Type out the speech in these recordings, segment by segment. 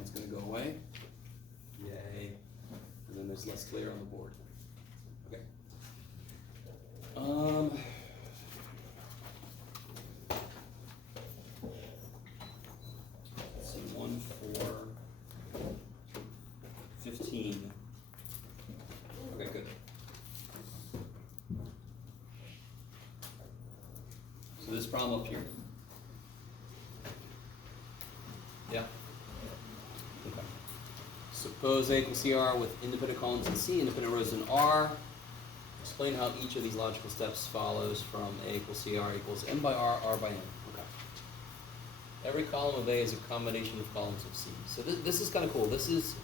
one's going to go away. Yay. And then there's less glare on the board. Okay. Let's see, 1, 4, 15. Okay, good. So this problem up here. Yeah? Okay. Suppose A equals CR with independent columns in C, independent rows in R. Explain how each of these logical steps follows from A equals CR equals M by R by N. Okay. Every column of A is a combination of columns of C. So this is kind of cool. This is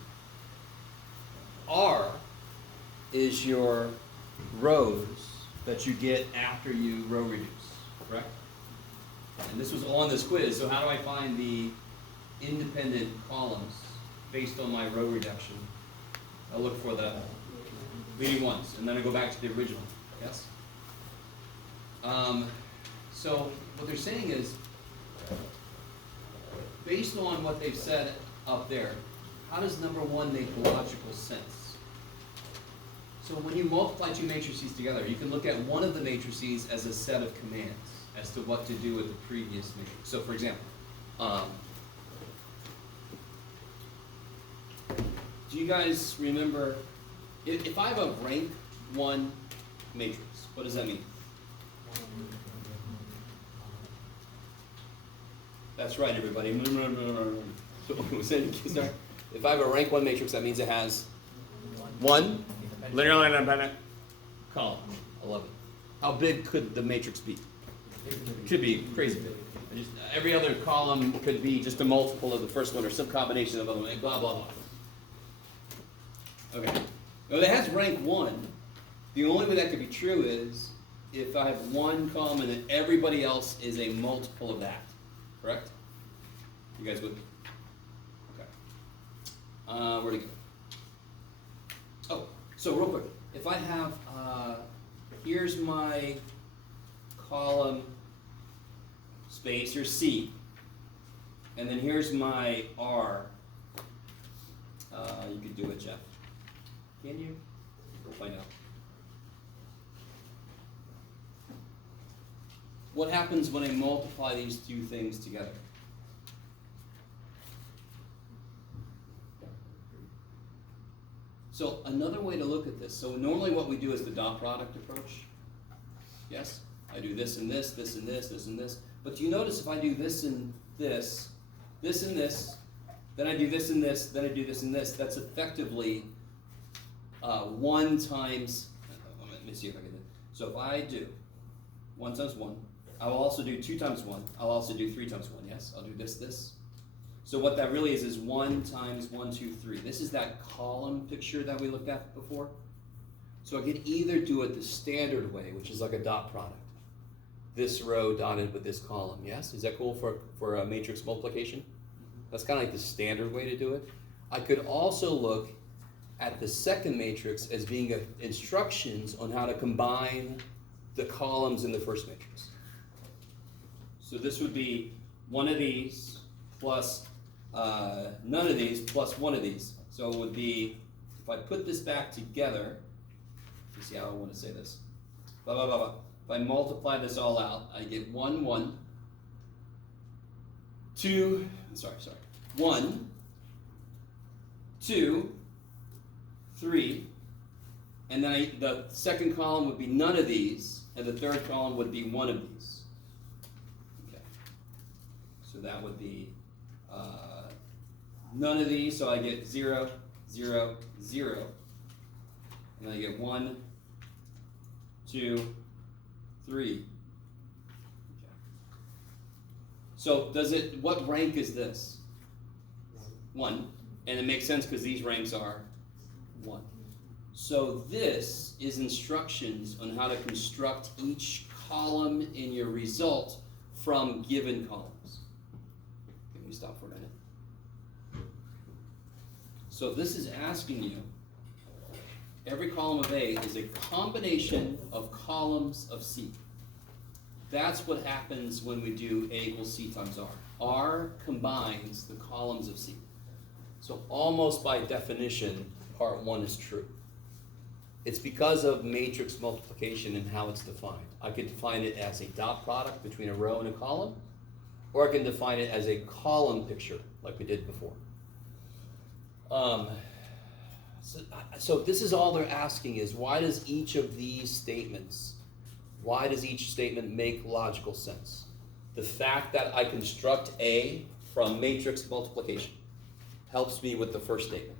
R is your rows that you get after you row reduce, correct? And this was on this quiz, so how do I find the independent columns based on my row reduction? I look for the leading ones, and then I go back to the original, yes? So what they're saying is, based on what they've said up there, how does number one make logical sense? So when you multiply two matrices together, you can look at one of the matrices as a set of commands as to what to do with the previous matrix. So for example, do you guys remember, if I have a rank 1 matrix, what does that mean? That's right, everybody. So, sorry. If I have a rank 1 matrix, that means it has 1 linearly independent column. I love it. How big could the matrix be? It could be crazy big. Every other column could be just a multiple of the first one or some combination of them, blah, blah, blah. Okay. Now, if it has rank 1, the only way that could be true is if I have one column and then everybody else is a multiple of that. Correct? You guys with me? Okay. Where'd it go? Oh, so real quick. If I have, here's my column space, or C, and then here's my R. You could do it, Jeff. Can you? We'll find out. What happens when I multiply these two things together? So another way to look at this, so normally what we do is the dot product approach. Yes? I do this and this, this and this, this and this. But do you notice if I do this and this, this and this, then I do this and this, then I do this and this, that's effectively 1 times, let me see if I can do it. So if I do 1 times 1, I will also do 2 times 1, I'll also do 3 times 1, yes? I'll do this. So what that really is 1 times 1, 2, 3. This is that column picture that we looked at before. So I could either do it the standard way, which is like a dot product. This row dotted with this column, yes? Is that cool for a matrix multiplication? That's kind of like the standard way to do it. I could also look at the second matrix as being instructions on how to combine the columns in the first matrix. So this would be one of these plus none of these plus one of these. So it would be, if I put this back together, you see how I want to say this, blah, blah, blah, blah. If I multiply this all out, I get 1, 1, 2, 1, 2, 3, and then the second column would be none of these, and the third column would be one of these. Okay. So that would be none of these, so I get 0, 0, 0. And I get 1, 2, 3. Okay. So what rank is this? 1. And it makes sense because these ranks are 1. So this is instructions on how to construct each column in your result from given columns. Can we stop for a minute? So this is asking you, every column of A is a combination of columns of C. That's what happens when we do A equals C times R. R combines the columns of C. So almost by definition, part one is true. It's because of matrix multiplication and how it's defined. I could define it as a dot product between a row and a column, or I can define it as a column picture, like we did before. So this is all they're asking is, why does each of these statements, why does each statement make logical sense? The fact that I construct A from matrix multiplication helps me with the first statement.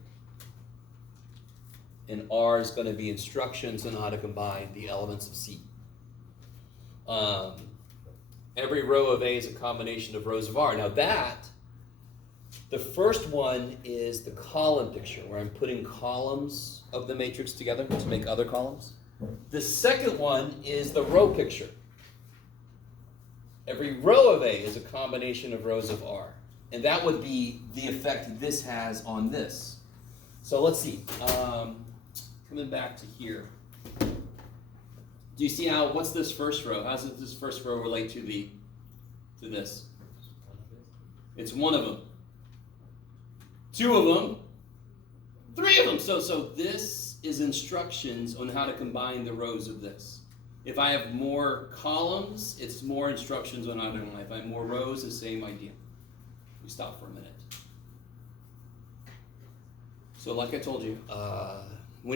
And R is going to be instructions on how to combine the elements of C. Every row of A is a combination of rows of R. Now the first one is the column picture, where I'm putting columns of the matrix together to make other columns. The second one is the row picture. Every row of A is a combination of rows of R. And that would be the effect this has on this. So let's see. Coming back to here. Do you see what's this first row? How does this first row relate to this? It's one of them. Two of them. Three of them. So this is instructions on how to combine the rows of this. If I have more columns, it's more instructions on how to combine. If I have more rows, the same idea. We stop for a minute. So like I told you,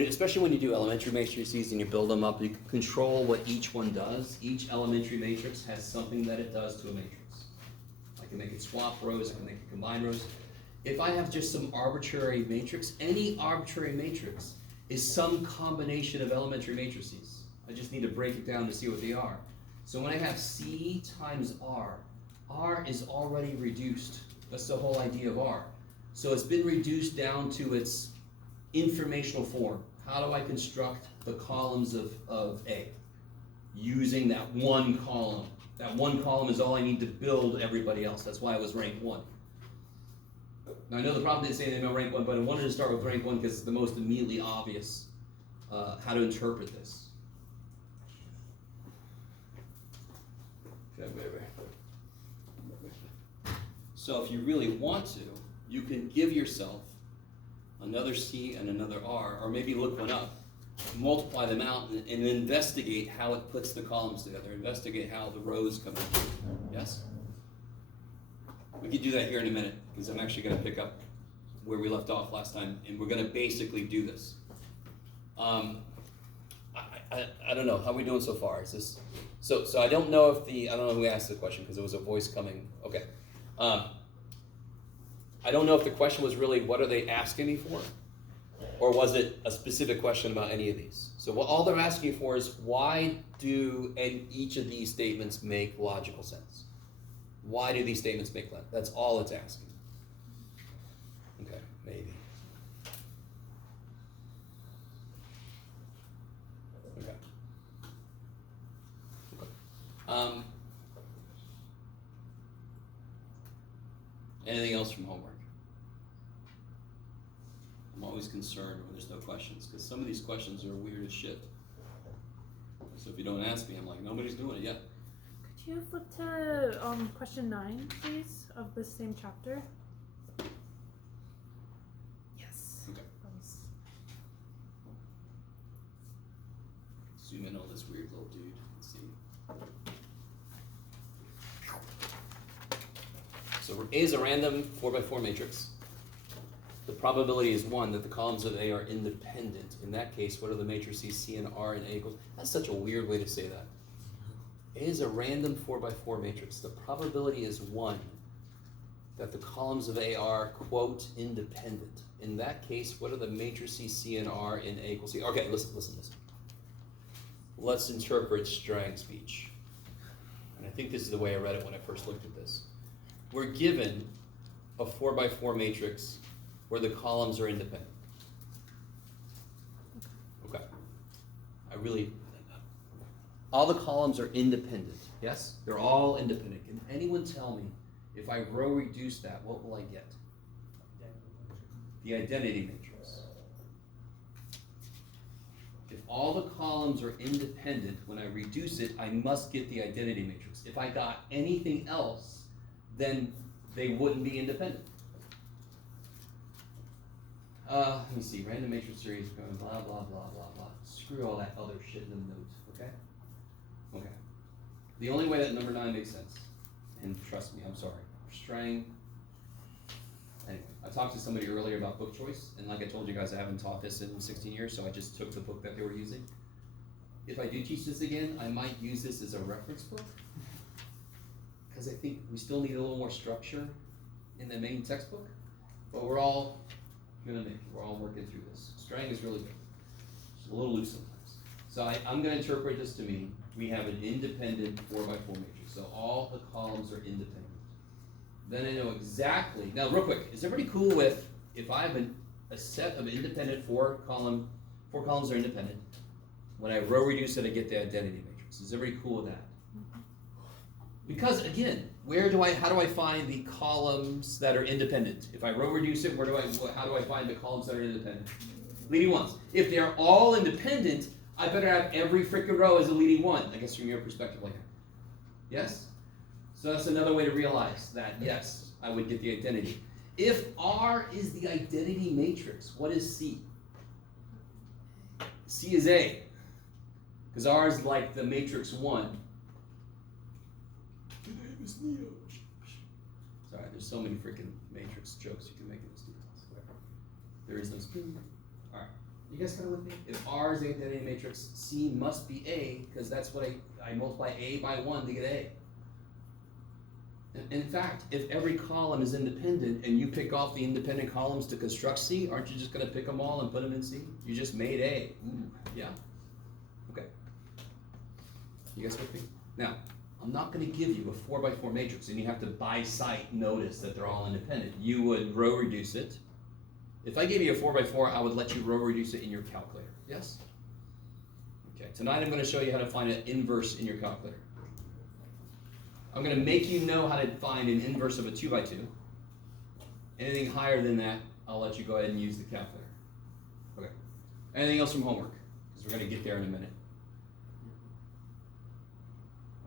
especially when you do elementary matrices and you build them up, you can control what each one does. Each elementary matrix has something that it does to a matrix. I can make it swap rows, I can make it combine rows. If I have just some arbitrary matrix, any arbitrary matrix is some combination of elementary matrices. I just need to break it down to see what they are. So when I have C times R, R is already reduced. That's the whole idea of R. So it's been reduced down to its informational form. How do I construct the columns of A? Using that one column. That one column is all I need to build everybody else. That's why it was rank 1. Now I know the problem didn't say anything about rank 1, but I wanted to start with rank 1 because it's the most immediately obvious how to interpret this. So if you really want to, you can give yourself another C and another R, or maybe look one up, multiply them out, and investigate how it puts the columns together, investigate how the rows come in. Yes? We could do that here in a minute, because I'm actually going to pick up where we left off last time, and we're going to basically do this. I don't know, how are we doing so far? Is this so I don't know if I don't know who asked the question, because there was a voice coming. Okay. I don't know if the question was really, what are they asking me for? Or was it a specific question about any of these? So all they're asking for is, why do each of these statements make logical sense? Why do these statements make sense? That's all it's asking. Okay, maybe. Okay. Anything else from homework? I'm always concerned when there's no questions, because some of these questions are weird as shit. So if you don't ask me, I'm like, nobody's doing it yet. Could you flip to question 9, please, of the same chapter? Yes. Okay. Zoom in on this weird little dude. Let's see. So A is a random 4x4 matrix. The probability is 1 that the columns of A are independent. In that case, what are the matrices C and R and A equals? That's such a weird way to say that. A is a random 4x4 matrix. The probability is 1 that the columns of A are, quote, independent. In that case, what are the matrices C and R in A equals C? Okay, listen. Let's interpret Strang speech. And I think this is the way I read it when I first looked at this. We're given a 4x4 matrix where the columns are independent. Okay. All the columns are independent, yes? They're all independent. Can anyone tell me, if I row reduce that, what will I get? The identity matrix. If all the columns are independent, when I reduce it, I must get the identity matrix. If I got anything else, then they wouldn't be independent. Let me see, random matrix series, going blah, blah, blah, blah, blah. Screw all that other shit in the notes, okay? Okay. The only way that number 9 makes sense, and trust me, I'm sorry, Strang. Anyway, I talked to somebody earlier about book choice, and like I told you guys, I haven't taught this in 16 years, so I just took the book that they were using. If I do teach this again, I might use this as a reference book, because I think we still need a little more structure in the main textbook, but we're all working through this. Strang is really good. It's a little loose sometimes. So I'm going to interpret this to mean we have an independent 4x4 matrix, so all the columns are independent. Then I know exactly, now real quick, is everybody cool with, if I have a set of independent 4 columns are independent, when I row reduce it, I get the identity matrix. Is everybody cool with that? Because again, how do I find the columns that are independent? If I row reduce it, how do I find the columns that are independent? Leading ones. If they're all independent, I better have every freaking row as a leading one, I guess from your perspective like that. Yes? So that's another way to realize that, yes, I would get the identity. If R is the identity matrix, what is C? C is A. Because R is like the matrix 1. Sorry, there's so many freaking matrix jokes you can make in this class. There is no spoon. Alright, you guys kind of with me? If R is the identity matrix, C must be A, because that's what I multiply A by 1 to get A. In fact, if every column is independent and you pick off the independent columns to construct C, aren't you just going to pick them all and put them in C? You just made A. Ooh, yeah. Okay. You guys with me? Now, I'm not going to give you a 4x4 matrix and you have to by sight notice that they're all independent. You would row reduce it. If I gave you a 4x4, I would let you row reduce it in your calculator. Yes? Okay, tonight I'm going to show you how to find an inverse in your calculator. I'm going to make you know how to find an inverse of a 2x2. Anything higher than that, I'll let you go ahead and use the calculator. Okay. Anything else from homework? Because we're going to get there in a minute.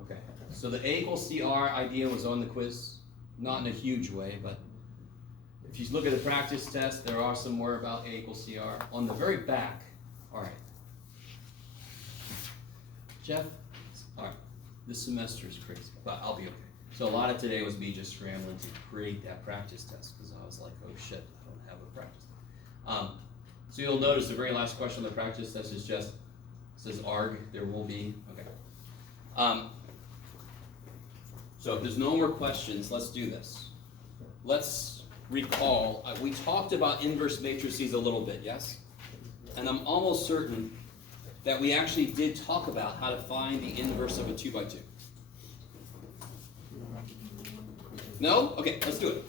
Okay. So the A equals CR idea was on the quiz. Not in a huge way, but if you look at the practice test, there are some more about A equals CR. On the very back, all right. Jeff? All right. This semester is crazy, but I'll be okay. So a lot of today was me just scrambling to create that practice test because I was like, oh shit, I don't have a practice test. So you'll notice the very last question on the practice test is just, says arg, there will be, okay. So if there's no more questions, let's do this. Let's recall, we talked about inverse matrices a little bit, yes? And I'm almost certain that we actually did talk about how to find the inverse of a 2x2. No? Okay, let's do it.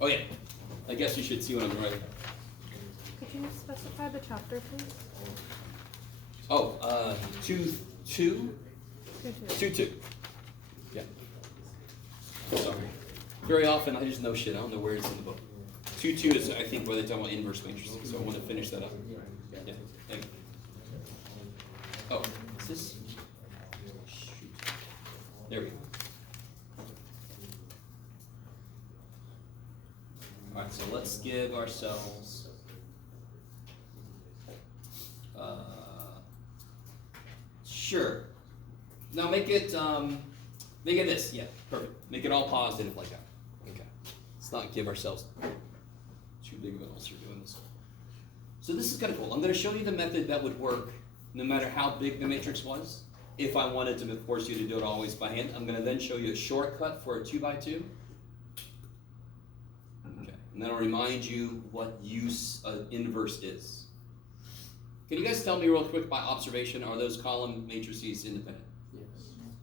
Oh yeah, I guess you should see what I'm writing. Could you specify the chapter, please? Oh, 2-2? 2-2. Yeah. Sorry. Very often I just know shit, I don't know where it's in the book. 2-2 is, I think, where they talk about inverse matrices, so I want to finish that up. Yeah. Anyway. Oh, is this? Shoot. There we go. All right, so let's give ourselves sure. Now make it this. Yeah, perfect. Make it all positive like that. Okay. Let's not give ourselves too big of an ulcer doing this. So this is kind of cool. I'm going to show you the method that would work no matter how big the matrix was. If I wanted to force you to do it always by hand, I'm going to then show you a shortcut for a 2x2. Okay, and that'll remind you what use an inverse is. Can you guys tell me real quick by observation, are those column matrices independent? Yes.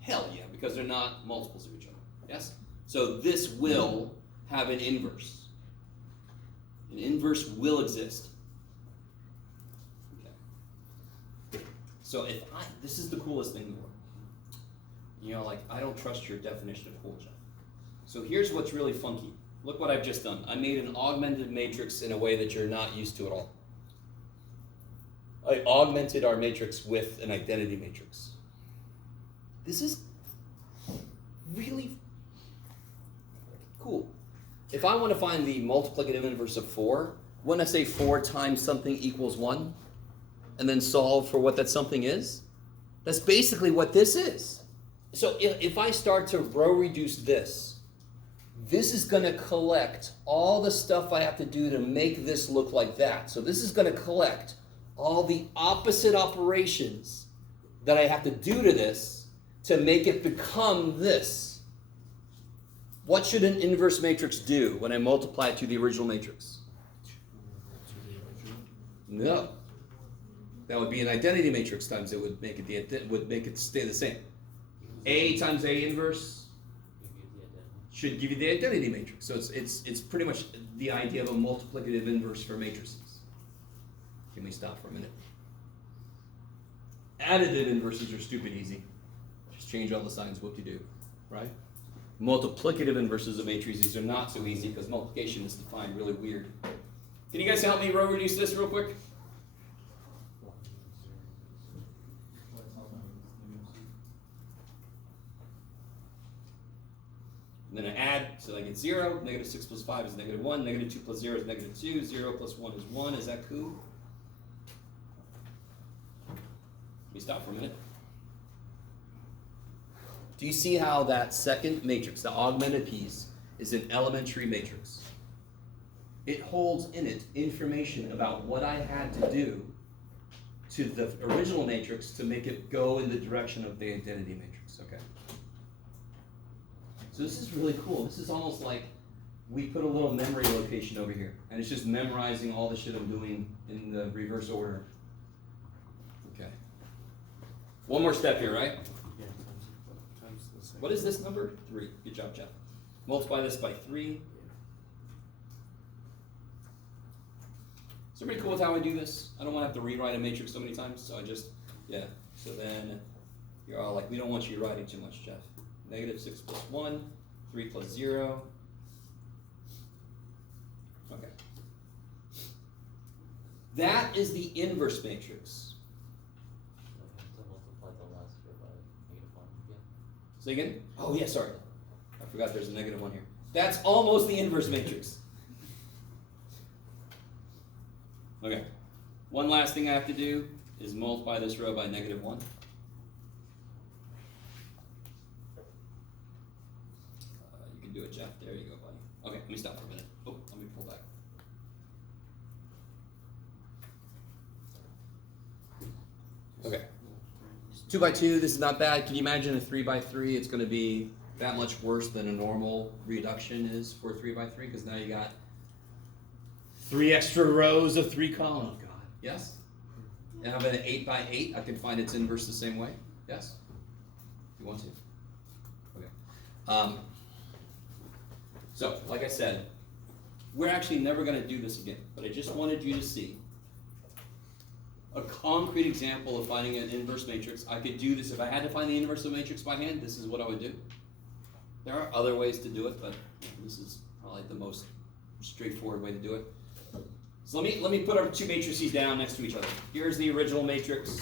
Hell yeah, because they're not multiples of each other. Yes? So this will have an inverse. An inverse will exist. Okay. So this is the coolest thing in the world. You know, like, I don't trust your definition of cool, Jeff. So here's what's really funky. Look what I've just done. I made an augmented matrix in a way that you're not used to at all. I augmented our matrix with an identity matrix. This is really cool. if I want to find the multiplicative inverse of 4, wouldn't I say 4 times something equals 1? And then solve for what that something is? That's basically what this is. So if I start to row reduce this is going to collect all the stuff I have to do to make this look like that. So this is going to collect all the opposite operations that I have to do to this to make it become this. What should an inverse matrix do when I multiply it to the original matrix? No. That would be an identity matrix times it would make it stay the same. A times A inverse should give you the identity matrix. So it's pretty much the idea of a multiplicative inverse for matrices. Can we stop for a minute? Additive inverses are stupid easy. Just change all the signs, whoop-de-doo, right? Multiplicative inverses of matrices are not so easy because multiplication is defined really weird. Can you guys help me row reduce this real quick? And then I add, so I get 0, negative 6 plus 5 is negative 1, negative 2 plus 0 is negative 2, 0 plus 1 is 1, is that cool? Let me stop for a minute. Do you see how that second matrix, the augmented piece, is an elementary matrix? It holds in it information about what I had to do to the original matrix to make it go in the direction of the identity matrix, okay? So this is really cool. This is almost like we put a little memory location over here, and it's just memorizing all the shit I'm doing in the reverse order. Okay. One more step here, right? Yeah, times the same. What is this number? 3. Good job, Jeff. Multiply this by 3. Is everybody cool with how I do this? I don't want to have to rewrite a matrix so many times, so I just, yeah. So then you're all like, we don't want you writing too much, Jeff. Negative 6 plus 1, 3 plus 0. Okay. That is the inverse matrix. To multiply the last row by -1 again. Say again? Oh yeah, sorry. I forgot there's a negative 1 here. That's almost the inverse matrix. Okay. One last thing I have to do is multiply this row by negative 1. You can do it, Jeff. There you go, buddy. Okay, let me stop for a minute. Oh, let me pull back. Okay. 2 by 2, this is not bad. Can you imagine a 3 by 3? It's going to be that much worse than a normal reduction is for 3 by 3 because now you got 3 extra rows of 3 columns. Oh, God. Yes? And how about an 8 by 8? I can find its inverse the same way. Yes? You want to? Okay. So, like I said, we're actually never going to do this again, but I just wanted you to see a concrete example of finding an inverse matrix. I could do this if I had to find the inverse of a matrix by hand. This is what I would do. There are other ways to do it, but this is probably the most straightforward way to do it. So let me put our 2 matrices down next to each other. Here's the original matrix.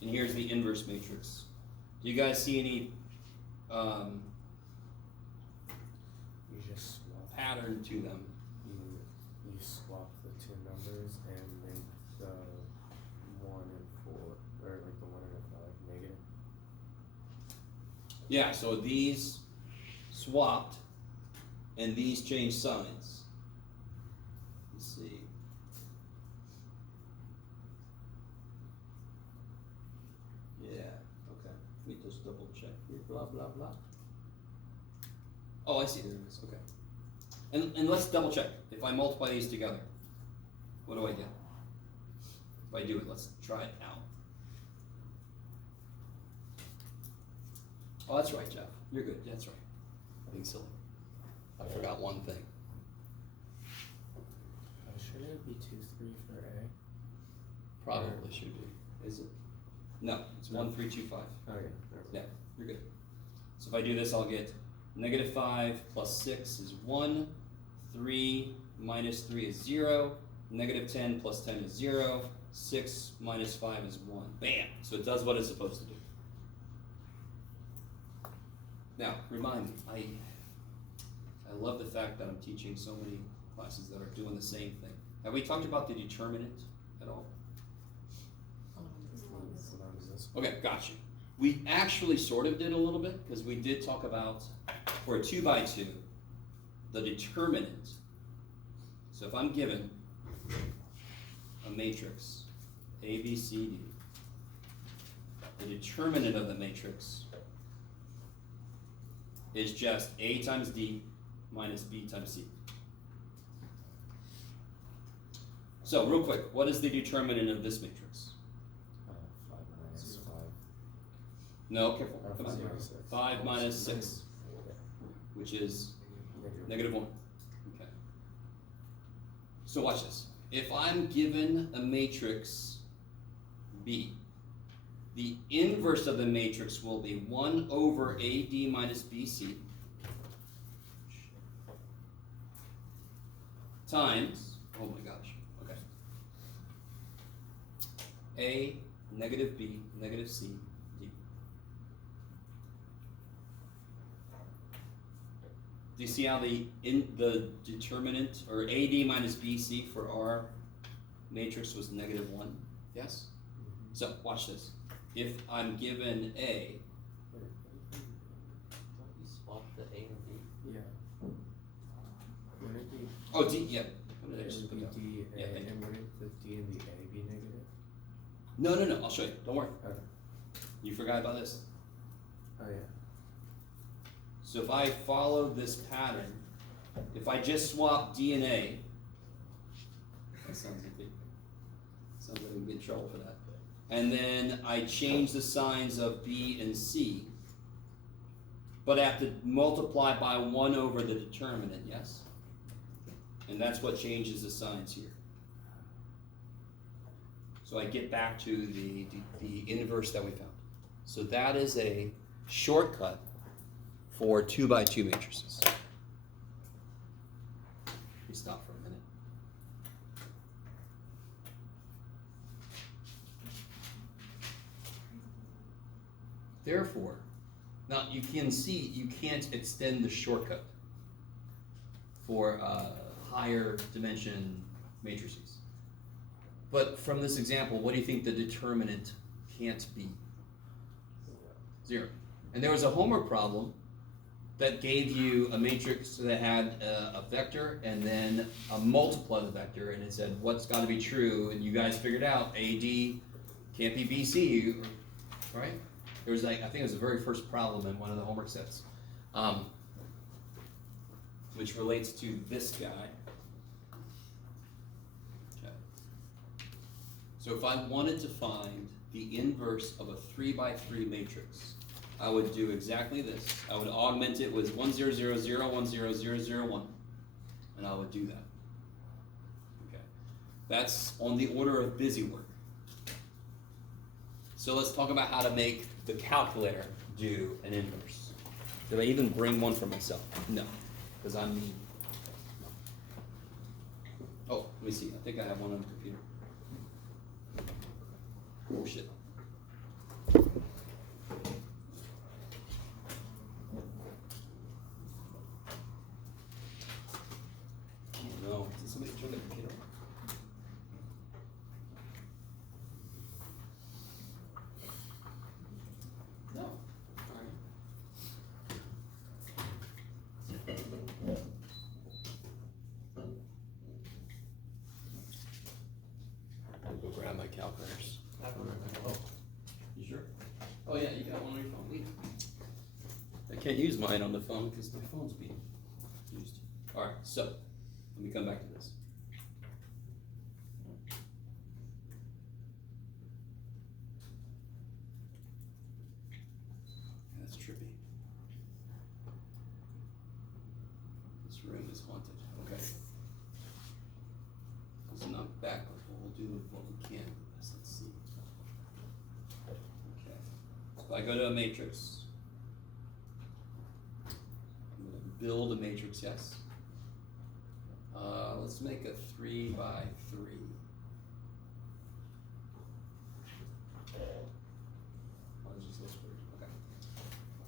And here's the inverse matrix. Do you guys see any You just swap. pattern to them? You swap the 2 numbers and make the 1 and 4, or like the 1 and the 5 negative. Yeah, so these swapped and these changed signs. Let's see. Yeah, okay. Let me just double check here. Blah, blah, blah. Oh, I see. There it is. Okay. And let's double check. If I multiply these together, what do I get? If I do it, let's try it out. Oh, that's right, Jeff. You're good. That's right. I'm being silly. I forgot one thing. Shouldn't it be 2, 3 for A? Probably should be. Is it? No, it's 1, 3, 2, 5. Oh yeah. Never mind. Yeah, you're good. So if I do this, I'll get negative 5 plus 6 is 1. 3 minus 3 is 0. Negative 10 plus 10 is 0. 6 minus 5 is 1. Bam! So it does what it's supposed to do. Now, remind me, I love the fact that I'm teaching so many classes that are doing the same thing. Have we talked about the determinant at all? Sometimes this. Okay, gotcha. We actually sort of did a little bit, because we did talk about, for a 2x2, the determinant. So if I'm given a matrix, A, B, C, D, the determinant of the matrix is just A times D minus B times C. So real quick, what is the determinant of this matrix? 5 minus 5. No, careful, Or come on. 5 minus 6. 5 minus 6, which is Negative. -1. Okay. So watch this. If I'm given a matrix B, the inverse of the matrix will be 1 over AD minus BC times, oh my gosh, okay, A, negative B, negative C, D. Do you see how the determinant, or AD minus BC for our matrix was -1? Yes? So, watch this. If I'm given A, Don't you swap the A and B? Yeah. Would it be? oh, D, yeah. What did I It just would put be down? D, Yeah, A, thank you. and wouldn't the D and the A be negative? No, I'll show you. Don't worry. Okay. You forgot about this. Oh yeah. So if I follow this pattern, if I just swap D and A, that sounds like we get in trouble for that. And then I change the signs of B and C, but I have to multiply by 1 over the determinant, yes? And that's what changes the signs here. So I get back to the inverse that we found. So that is a shortcut for 2x2 matrices. Let me stop for a minute. Therefore, now you can see you can't extend the shortcut for higher dimension matrices. But from this example, what do you think the determinant can't be? 0. And there was a homework problem that gave you a matrix that had a vector and then a multiply of the vector, and it said what's got to be true, and you guys figured out AD can't be BC, right? There was like, I think it was the very first problem in one of the homework sets, which relates to this guy. Okay. So if I wanted to find the inverse of a 3x3 matrix, I would do exactly this. I would augment it with 1 0 0 0 1 0 0 0 1, and I would do that. Okay, that's on the order of busy work. So let's talk about how to make the calculator do an inverse. Did I even bring one for myself? No, because I'm mean. Oh, let me see. I think I have one on the computer. Oh shit. No, did somebody turn the computer on? No. Alright. I'll go grab my calculators. Oh, you sure? Oh yeah, you got one on your phone. Leave. I can't use mine on the phone because my phone's being used. Alright, so let me come back to this. That's trippy. This room is haunted. Okay. Let's knock back, but we'll do what we can with this. Let's see. Okay. So I go to a matrix. I'm going to build a matrix, yes? Let's make a 3x3.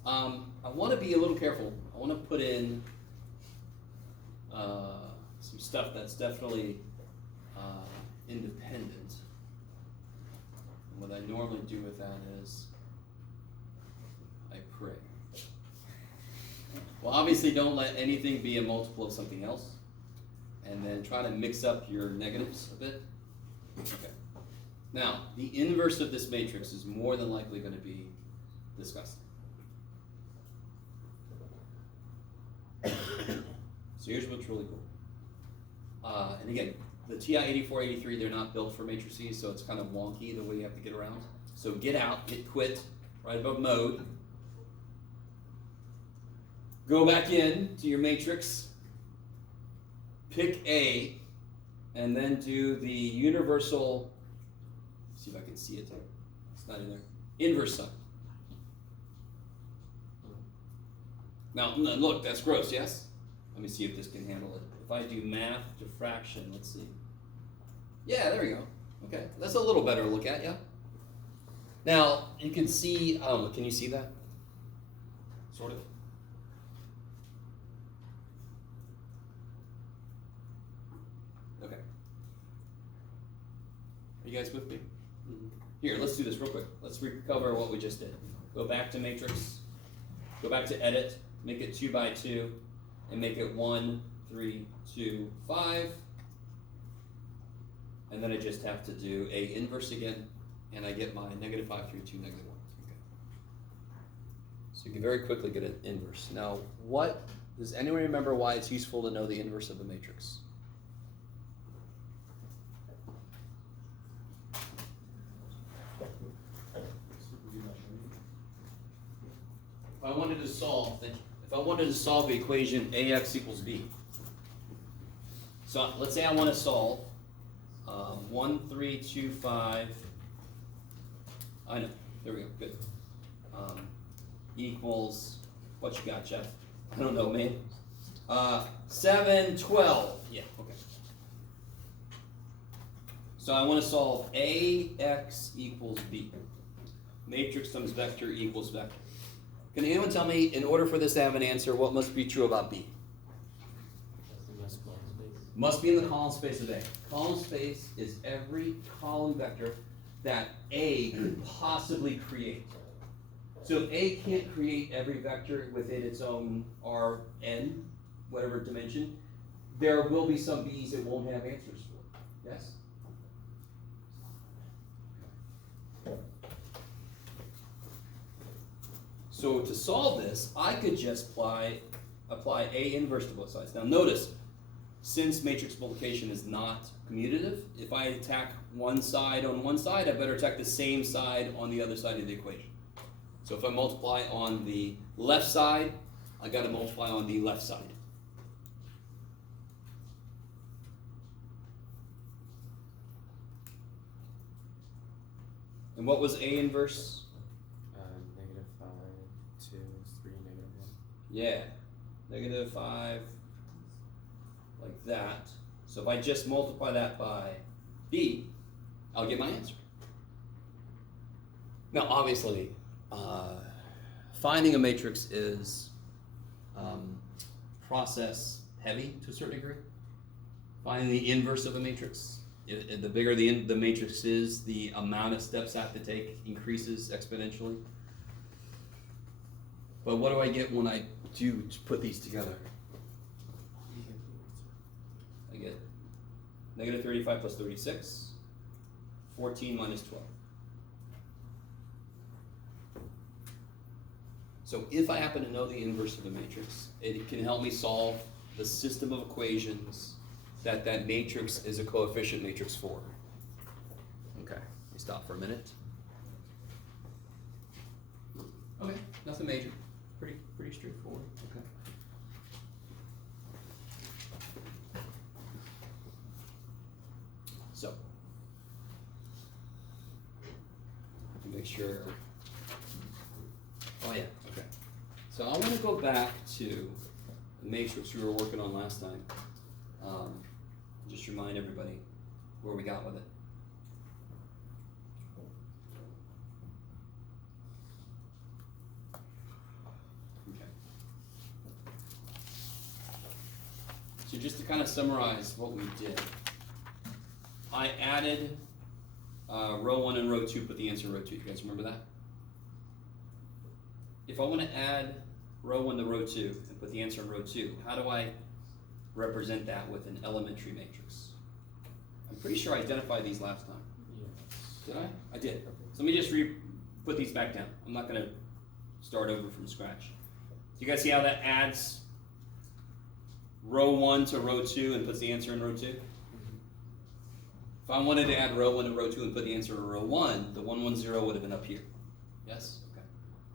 I want to be a little careful. I want to put in some stuff that's definitely independent. And what I normally do with that is I pray. Well, obviously don't let anything be a multiple of something else. And then try to mix up your negatives a bit. Okay. Now, the inverse of this matrix is more than likely going to be disgusting. So here's what's really cool. And again, the TI-8483, they're not built for matrices, so it's kind of wonky the way you have to get around. So get out, hit quit, right above mode. Go back in to your matrix, pick A, and then do the universal, see if I can see it there. It's not in there. Inverse sign. Now, look, that's gross, yes? Let me see if this can handle it. If I do math to fraction, let's see. Yeah, there you go. Okay, that's a little better to look at, yeah? Now, you can see, can you see that? Sort of. Okay. Are you guys with me? Here, let's do this real quick. Let's recover what we just did. Go back to matrix, go back to edit, make it 2 by 2, and make it 1, 3, 2, 5. And then I just have to do A inverse again, and I get my -5 through 2, -1. Okay. So you can very quickly get an inverse. Now, does anyone remember why it's useful to know the inverse of a matrix? If I wanted to solve the equation AX equals B. So let's say I want to solve 1, 3, 2, 5. I know. There we go. Good. Equals, what you got, Jeff? I don't know, man. 7, 12. Yeah, okay. So I want to solve AX equals B. Matrix times vector equals vector. Can anyone tell me, in order for this to have an answer, what must be true about B? Must be in the column space of A. Column space is every column vector that A could possibly create. So if A can't create every vector within its own Rn, whatever dimension, there will be some B's it won't have answers for. Yes? So to solve this, I could just apply A inverse to both sides. Now notice, since matrix multiplication is not commutative, if I attack one side on one side, I better attack the same side on the other side of the equation. So if I multiply on the left side, I got to multiply on the left side. And what was A inverse? -5, 2 is 3, -1. Yeah, -5, like that. So if I just multiply that by B, I'll get my answer. Now, obviously, finding a matrix is process heavy to a certain degree. Finding the inverse of a matrix, the bigger the matrix is, the amount of steps I have to take increases exponentially. But what do I get when I do put these together? I get -35 plus 36, 14 minus 12. So if I happen to know the inverse of a matrix, it can help me solve the system of equations that matrix is a coefficient matrix for. Okay, let me stop for a minute. Okay, nothing major. Pretty straightforward. Okay. So, make sure. Oh yeah, okay. So I want to go back to the matrix we were working on last time. Just remind everybody where we got with it. just to kind of summarize what we did, I added row 1 and row 2, put the answer in row 2. You guys remember that? If I want to add row 1 to row 2 and put the answer in row 2, how do I represent that with an elementary matrix? I'm pretty sure I identified these last time. Yes. Did I? I did. So let me just put these back down. I'm not going to start over from scratch. Do you guys see how that adds row 1 to row 2 and puts the answer in row 2? If I wanted to add row 1 to row 2 and put the answer in row 1, the 110 would have been up here. Yes? Okay.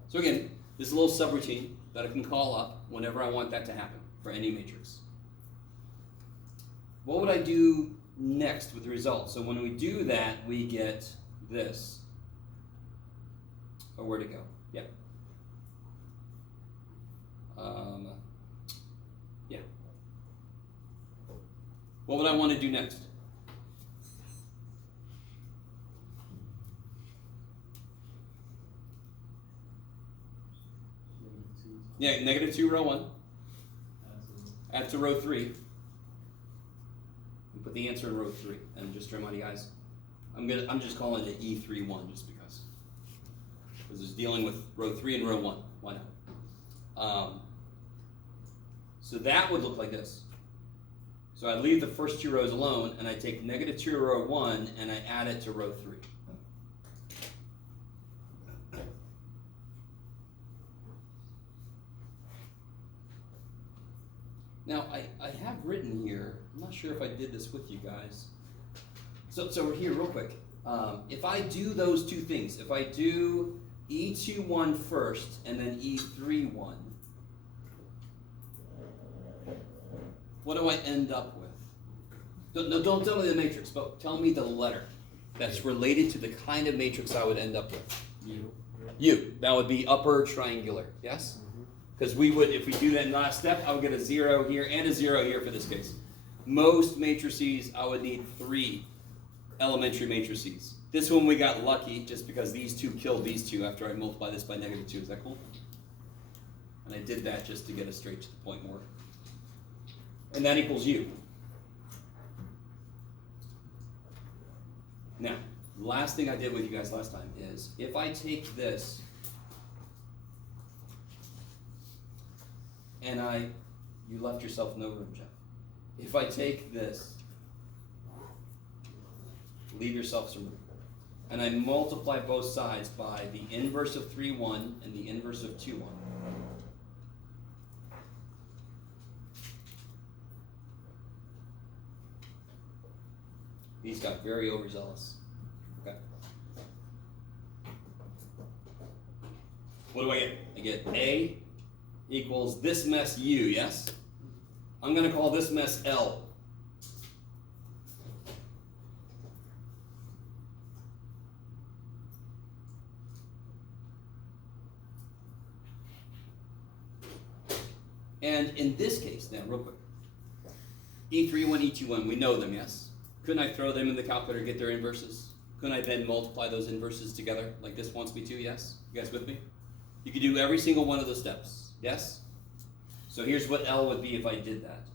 So again, this is a little subroutine that I can call up whenever I want that to happen for any matrix. What would I do next with the result? So when we do that, we get this. Oh, where'd it go? Yeah. Yeah. What would I want to do next? Yeah, -2 row 1. Add to row 3. And put the answer in row 3. And just to remind you guys, I'm just calling it E31 just because. Because it's dealing with row 3 and row 1. Why not? So that would look like this. So I leave the first 2 rows alone, and I take -2 row 1, and I add it to row 3. Now, I have written here, I'm not sure if I did this with you guys. So here, real quick. If I do those 2 things, if I do E21 first and then E31, what do I end up with? Don't tell me the matrix, but tell me the letter that's related to the kind of matrix I would end up with. U. That would be upper triangular, yes? Because we would, if we do that in the last step, I would get a 0 here and a 0 here for this case. Most matrices, I would need 3 elementary matrices. This one we got lucky just because these 2 killed these 2 after I multiply this by -2. Is that cool? And I did that just to get us straight to the point more. And that equals U. Now, the last thing I did with you guys last time is, if I take this and you left yourself no room, Jeff. If I take this, leave yourself some room, and I multiply both sides by the inverse of 3,1 and the inverse of 2,1. These got very overzealous. Okay. What do I get? I get A equals this mess U, yes? I'm going to call this mess L. And in this case, now real quick, E31, E21, we know them, yes? Couldn't I throw them in the calculator, get their inverses? Couldn't I then multiply those inverses together like this wants me to, yes? You guys with me? You could do every single one of those steps, yes? So here's what L would be if I did that.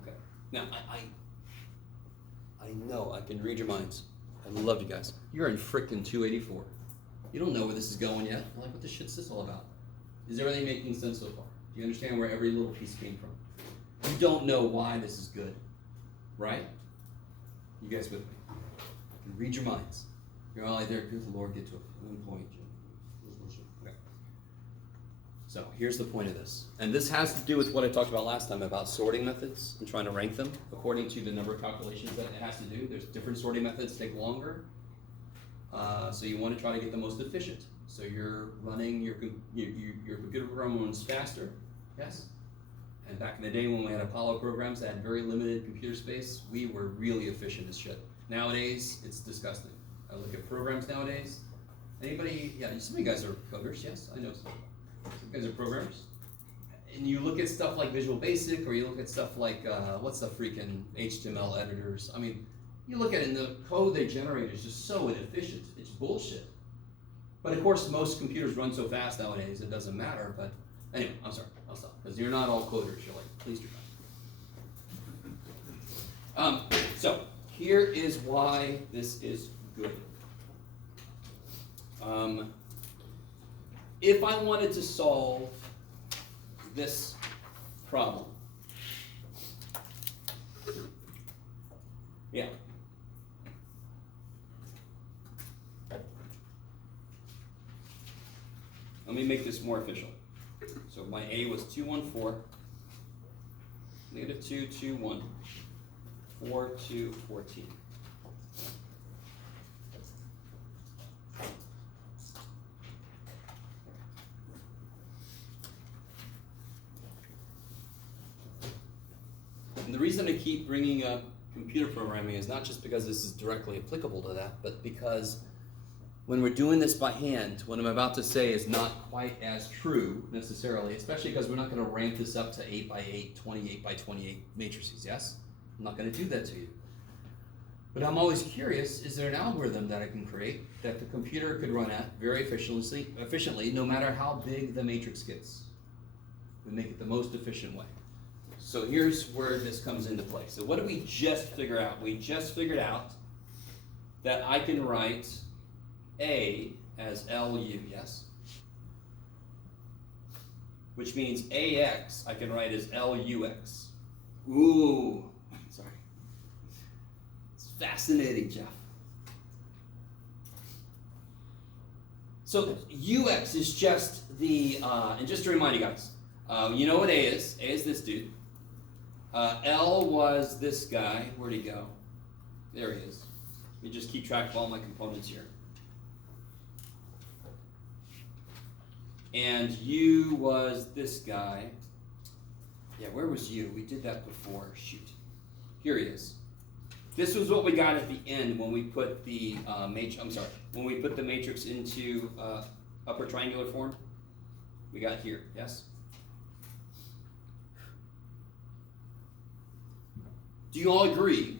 Okay. Now, I know I can read your minds. I love you guys. You're in frickin' 284. You don't know where this is going yet. Like, what the shit's this all about? Is everything making sense so far? Do you understand where every little piece came from? You don't know why this is good, right? You guys with me? I can read your minds. You're all like, there, good Lord, get to one point. Okay. So here's the point of this. And this has to do with what I talked about last time about sorting methods and trying to rank them according to the number of calculations that it has to do. There's different sorting methods take longer. So you want to try to get the most efficient. So you're running your computer program runs faster, yes? And back in the day when we had Apollo programs that had very limited computer space, we were really efficient as shit. Nowadays, it's disgusting. I look at programs nowadays. Anybody, yeah, some of you guys are coders, yes, I know some. Some guys are programmers. And you look at stuff like Visual Basic, or you look at stuff like, what's the freaking HTML editors? I mean, you look at it and the code they generate is just so inefficient. It's bullshit. But of course, most computers run so fast nowadays, it doesn't matter. But anyway, I'm sorry, I'll stop. Because you're not all coders, you're like, please do not. So, here is why this is good. If I wanted to solve this problem, yeah. Let me make this more official. So my A was 214, negative 2, 2, 1, 4, 2, 14. And the reason I keep bringing up computer programming is not just because this is directly applicable to that, but because when we're doing this by hand, what I'm about to say is not quite as true necessarily, especially because we're not going to ramp this up to 8x8, 28x28 matrices, yes? I'm not going to do that to you. But I'm always curious, is there an algorithm that I can create that the computer could run at very efficiently no matter how big the matrix gets? We make it the most efficient way. So here's where this comes into play. So what did we just figure out? We just figured out that I can write A as LU, yes? Which means AX I can write as LUX. Ooh, sorry. It's fascinating, Jeff. So UX is just the, and just to remind you guys, you know what A is. A is this dude. L was this guy. Where'd he go? There he is. Let me just keep track of all my components here. And U was this guy. Yeah, where was U? We did that before. Shoot. Here he is. This was what we got at the end when we put the when we put the matrix into upper triangular form. We got here, yes? Do you all agree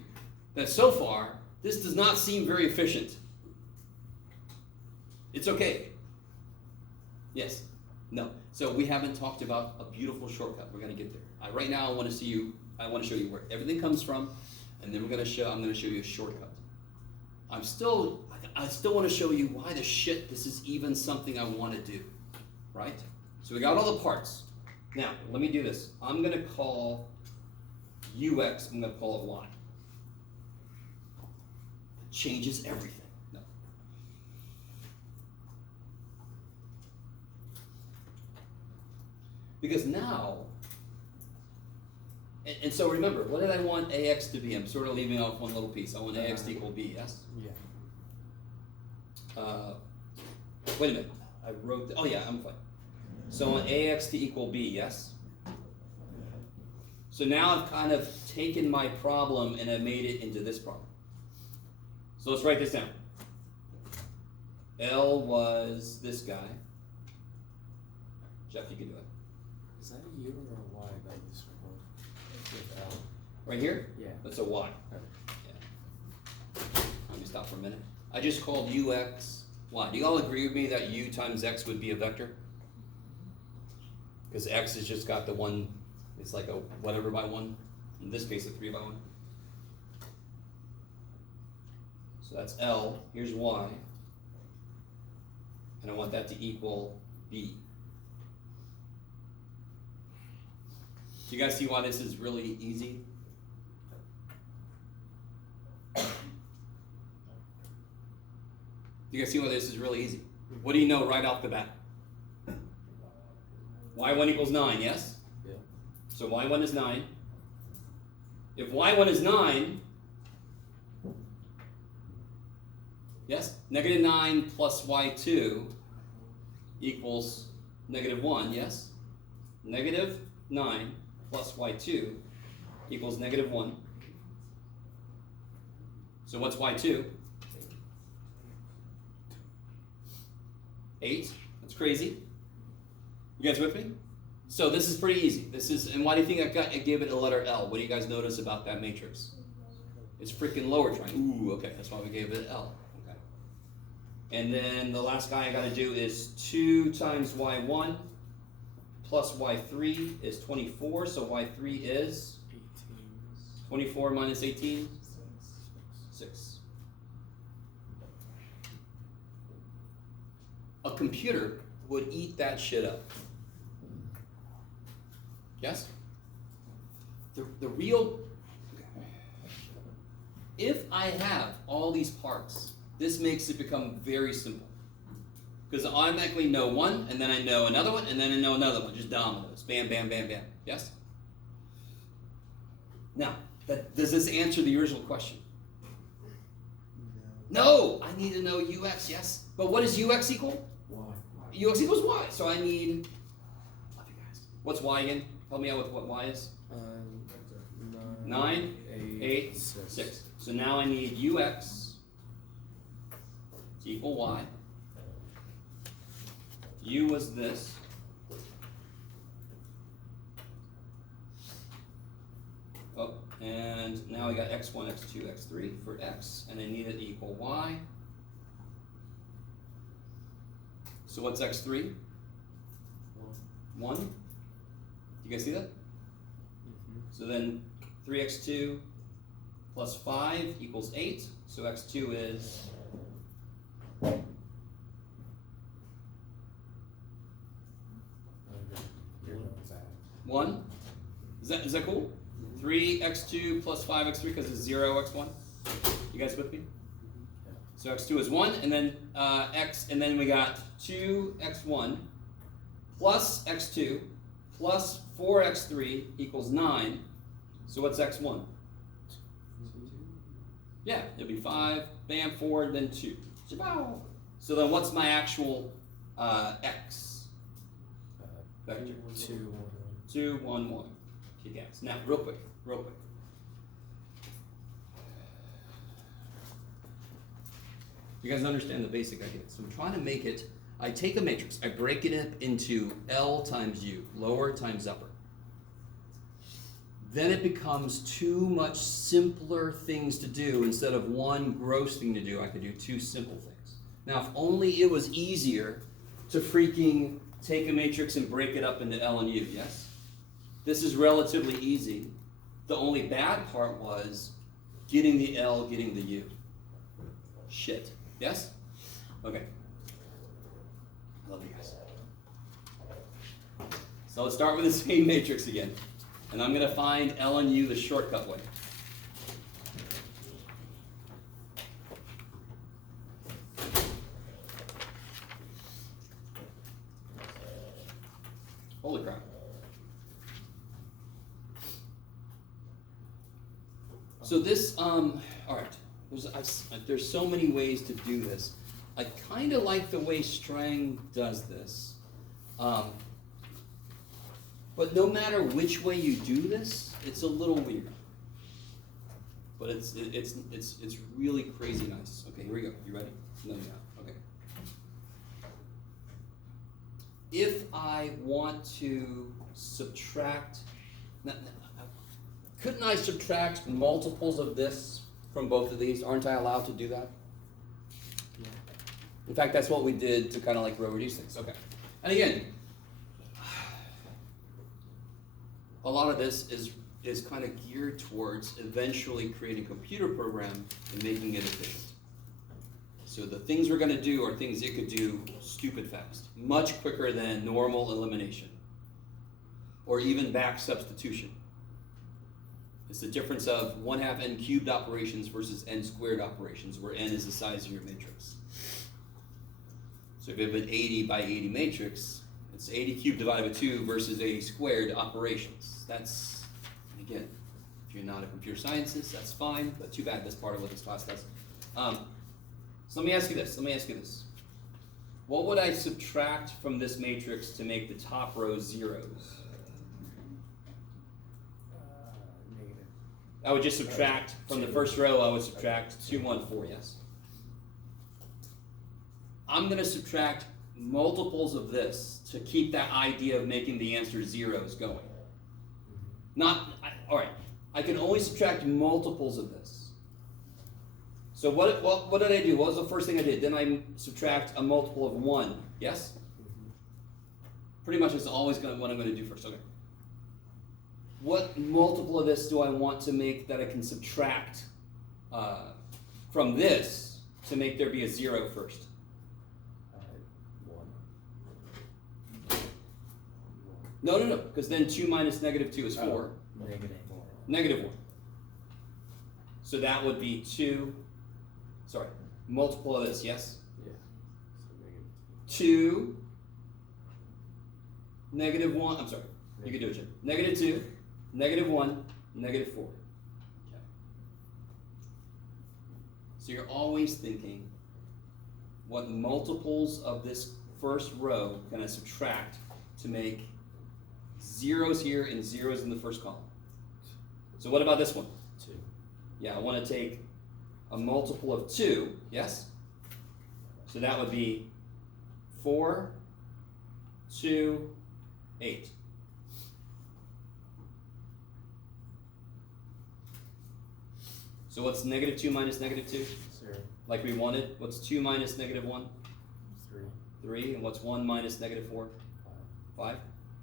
that so far this does not seem very efficient? It's okay. Yes. No. So we haven't talked about a beautiful shortcut. We're going to get there. Right now, I want to show you where everything comes from, and then I'm going to show you a shortcut. I still want to show you why the shit this is even something I want to do, right? So we got all the parts. Now let me do this. I'm going to call UX. I'm going to call it Y. It changes everything. No. Because now, and so remember, what did I want AX to be? I'm sort of leaving off one little piece. I want AX to equal B, yes? Yeah. Wait a minute. I wrote, oh yeah, I'm fine. So I want AX to equal B, yes? So now I've kind of taken my problem and I made it into this problem. So let's write this down. L was this guy. Jeff, you can do it. Is that a U or a Y that you support with L? Right here? Yeah. That's a Y. Okay. Yeah. Let me stop for a minute. I just called UX Y. Do you all agree with me that U times X would be a vector? Because X has just got the one, it's like a whatever by one. In this case, a 3 by 1. So that's L. Here's Y. And I want that to equal B. Do you guys see why this is really easy? Do you guys see why this is really easy? What do you know right off the bat? Y1 equals 9, yes? Yeah. So Y1 is 9. If Y1 is 9, yes? Negative 9 plus Y2 equals negative 1, yes? Negative 9 plus Y2 equals negative 1. So what's Y2? 8. That's crazy. You guys with me? So this is pretty easy. This is, and why do you think I gave it a letter L? What do you guys notice about that matrix? It's freaking lower triangle. Ooh, okay, that's why we gave it L. Okay. And then the last guy I gotta do is 2 times y1 plus y3 is 24, so y3 is 18. 24 minus 18, 6. A computer would eat that shit up. Yes? The real, if I have all these parts, this makes it become very simple. Because I automatically know one, and then I know another one, and then I know another one. Just dominoes. Bam, bam, bam, bam. Yes? Now, does this answer the original question? No! I need to know UX, yes? But what does UX equal? Y. UX equals Y. So I need, love you guys. What's Y again? Help me out with what Y is. 9, 8, 6. So now I need UX to equal Y. U was this. Oh, and now I got x1, x2, x3 for x, and I need it to equal y. So what's x3? 1. You guys see that? So then 3x2 plus 5 equals 8. So x2 is 1. Is that cool? 3x2 plus 5x3 because it's 0 x1. You guys with me? So x2 is 1, and then and then we got 2x1 plus x2 plus 4x3 equals 9. So what's x1? Yeah, it'll be 5, bam, 4, then 2. So then what's my actual x? Vector. 2, 2, 1, 1. Kick ass. Now, real quick. You guys understand the basic idea. So I'm trying to make it, I take a matrix, I break it up into L times U, lower times upper. Then it becomes too much simpler things to do. Instead of one gross thing to do, I could do 2 simple things. Now, if only it was easier to freaking take a matrix and break it up into L and U, yes? This is relatively easy. The only bad part was getting the L, getting the U. Shit. Yes? Okay. Love you guys. So let's start with the same matrix again. And I'm going to find L and U the shortcut way. Holy crap. So this, all right, there's so many ways to do this. I kind of like the way Strang does this. But no matter which way you do this, it's a little weird. But it's really crazy nice. Okay, here we go. You ready? No, you're not. Okay. If I want to subtract, couldn't I subtract multiples of this from both of these? Aren't I allowed to do that? Yeah. In fact, that's what we did to kind of like row reduce things. Okay. And again, a lot of this is kind of geared towards eventually creating a computer program and making it efficient. So the things we're going to do are things it could do stupid fast, much quicker than normal elimination, or even back substitution. It's the difference of 1/2 n cubed operations versus n squared operations, where n is the size of your matrix. So if you have an 80 by 80 matrix, it's 80 cubed divided by 2 versus 80 squared operations. That's, again, if you're not a computer scientist, that's fine, but too bad that's part of what this class does. So let me ask you this. What would I subtract from this matrix to make the top row zeros? Negative. I would just subtract from the first row, I would subtract 2, 1, 4, yes? I'm going to subtract multiples of this to keep that idea of making the answer zeros going. All right, I can only subtract multiples of this. So what did I do? What was the first thing I did? Then I subtract a multiple of 1. Yes? Pretty much it's always what I'm going to do first. Okay. What multiple of this do I want to make that I can subtract from this to make there be a 0 first? 1. No, because then 2 minus negative 2 is 4. Negative 1. Negative 1. So that would be 2, sorry, multiple of this, yes? Yeah. So negative 2, negative 1, I'm sorry, you can do it, Jim. Negative 2, negative 1, negative 4. Okay. So you're always thinking, what multiples of this first row can I subtract to make zeros here and zeros in the first column? So what about this one? 2. Yeah, I want to take a multiple of 2, yes? So that would be 4, 2, 8. So what's negative 2 minus negative 2? 0. Like we wanted. What's 2 minus negative 1? 3. 3. And what's 1 minus negative 4? 5. 5.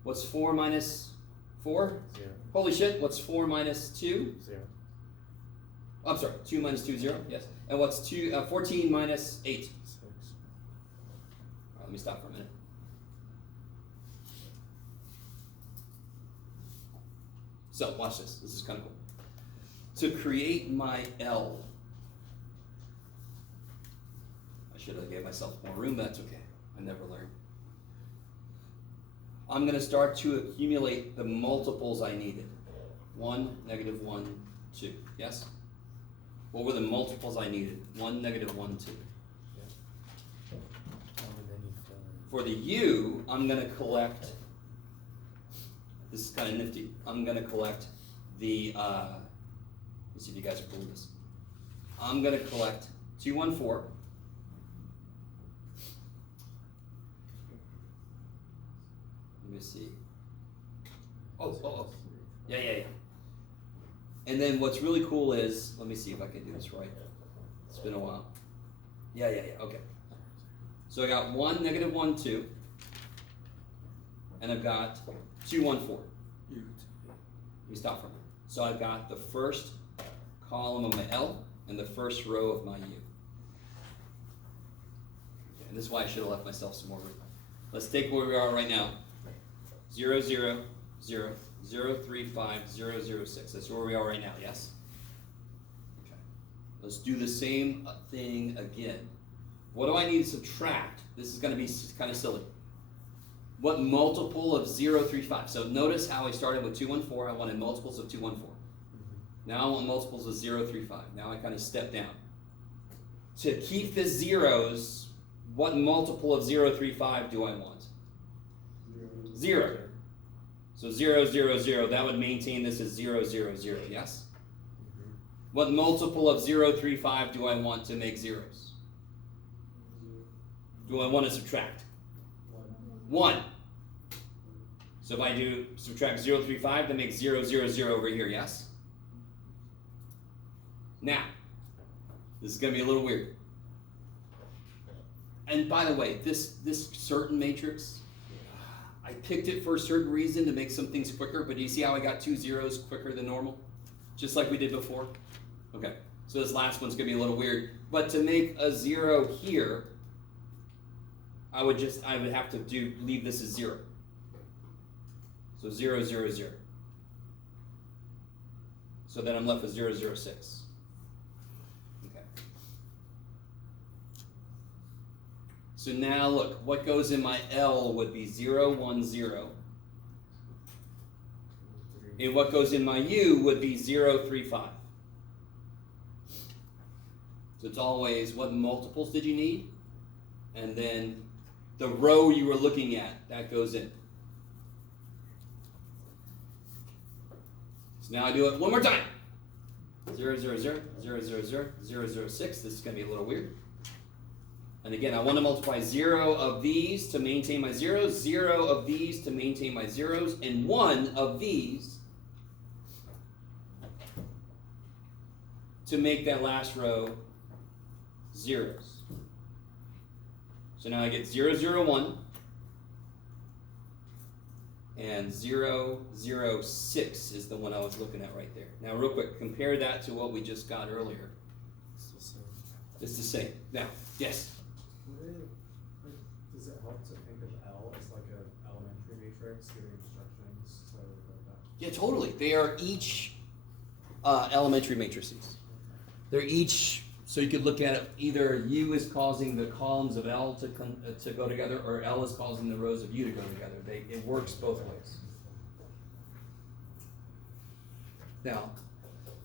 What's 4 minus 4? 0. Holy shit, what's 4 minus 2? 0. I'm sorry, 2 minus 2, 0, yes. And what's 14 minus 8? 6. All right, let me stop for a minute. So, watch this. This is kind of cool. To create my L, I should have gave myself more room, but that's okay. I never learn. I'm going to start to accumulate the multiples I needed. 1, negative 1, 2. Yes? What were the multiples I needed? 1, negative 1, 2. And then you fill in. For the U, I'm going to collect, this is kind of nifty, I'm going to collect the, let's see if you guys are cool with this. I'm going to collect 2, 1, 4. Let me see. Oh. Yeah. And then what's really cool is, let me see if I can do this right. It's been a while. Yeah, okay. So I got 1, negative 1, 2. And I've got 2, 1, 4. Let me stop for a minute. So I've got the first column of my L and the first row of my U. Okay, and this is why I should have left myself some more room. Let's take where we are right now. 0, 0, 0, 0, 3, 5, 0, 0, 6. That's where we are right now, yes? Okay. Let's do the same thing again. What do I need to subtract? This is going to be kind of silly. What multiple of 0, 3, 5? So notice how I started with 2, 1, 4. I wanted multiples of 2, 1, 4. Now I want multiples of 0, 3, 5. Now I kind of step down. To keep the zeros, what multiple of 0, 3, 5 do I want? 0. So 0, 0, 0. That would maintain this as 0, 0, 0. Yes? What multiple of 0, 3, 5 do I want to make zeros? Do I want to subtract? 1. So if I do subtract 0, 3, 5, that makes 0, 0, 0 over here, yes? Now, this is going to be a little weird. And by the way, this certain matrix, I picked it for a certain reason to make some things quicker, but do you see how I got 2 zeros quicker than normal? Just like we did before? Okay, so this last one's going to be a little weird. But to make a 0 here, I would have to leave this as 0. So 0, 0, 0. So then I'm left with 0, 0, 6. Okay. So now look, what goes in my L would be 0, 1, 0. And what goes in my U would be 0, 3, 5. So it's always what multiples did you need? And then the row you were looking at, that goes in. So now I do it one more time. 0, 0, 0, 0, 0, 0, 0, 0, 6. This is going to be a little weird. And again, I want to multiply 0 of these to maintain my zeros, 0 of these to maintain my zeros, and 1 of these to make that last row zeros. So now I get 0, 0, 1, and 0, 0, 6 is the one I was looking at right there. Now, real quick, compare that to what we just got earlier. It's the same. It's the same. Now, yes. Does it help to think of L as like an elementary matrix, giving instructions to like that? Yeah, totally. They are each elementary matrices. They're each, so you could look at it, either U is causing the columns of L to go together, or L is causing the rows of U to go together. It works both ways. Now,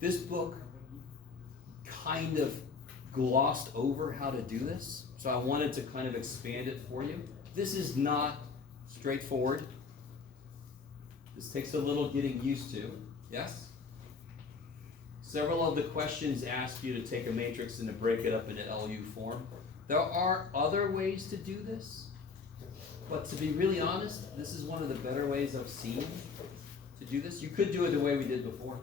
this book kind of glossed over how to do this, so I wanted to kind of expand it for you. This is not straightforward. This takes a little getting used to. Yes? Several of the questions ask you to take a matrix and to break it up into LU form. There are other ways to do this, but to be really honest, this is one of the better ways I've seen to do this. You could do it the way we did before.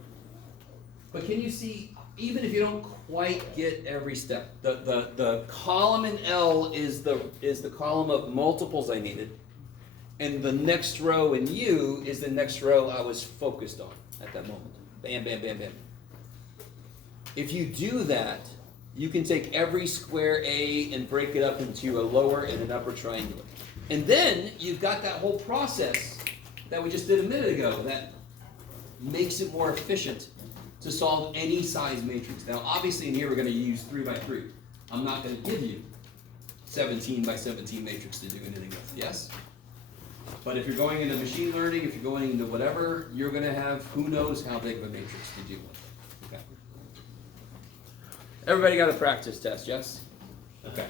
But can you see, even if you don't quite get every step, the column in L is the column of multiples I needed, and the next row in U is the next row I was focused on at that moment. Bam, bam, bam, bam. If you do that, you can take every square A and break it up into a lower and an upper triangular. And then you've got that whole process that we just did a minute ago that makes it more efficient to solve any size matrix. Now, obviously in here we're going to use 3 by 3. I'm not going to give you 17 by 17 matrix to do anything with, yes? But if you're going into machine learning, if you're going into whatever, you're going to have who knows how big of a matrix to deal with. Okay. Everybody got a practice test, yes? Okay.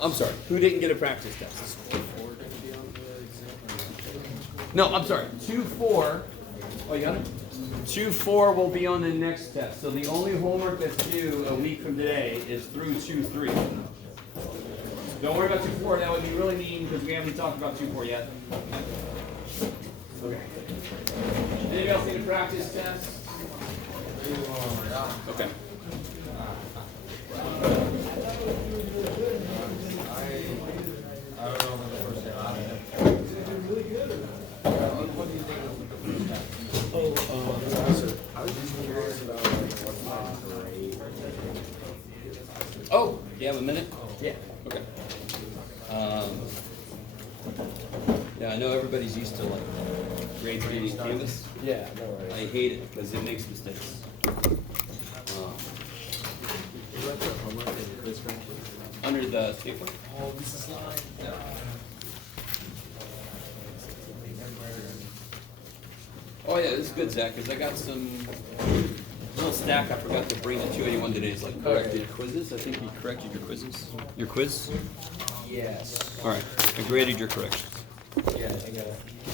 I'm sorry, who didn't get a practice test? No, I'm sorry, 2-4. Oh, you got it? 2-4 will be on the next test. So the only homework that's due a week from today is through 2-3. Don't worry about 2-4. That would be really mean because we haven't talked about 2-4 yet. Okay. Anybody else need a practice test? Okay. I don't know when the first day out of it. What do you think of the first time? I was just curious about like what's my grade. Oh, you have a minute? Yeah. Okay. Yeah, I know everybody's used to like grade 3 Canvas. Yeah, no worries. I hate it because it makes mistakes. Under the table. Oh, this is line. Oh yeah, this is good, Zach, because I got some little stack I forgot to bring to 281 today. It's like corrected quizzes. I think you corrected your quizzes. Your quiz? Yes. All right. I graded your corrections. Yeah, I got it.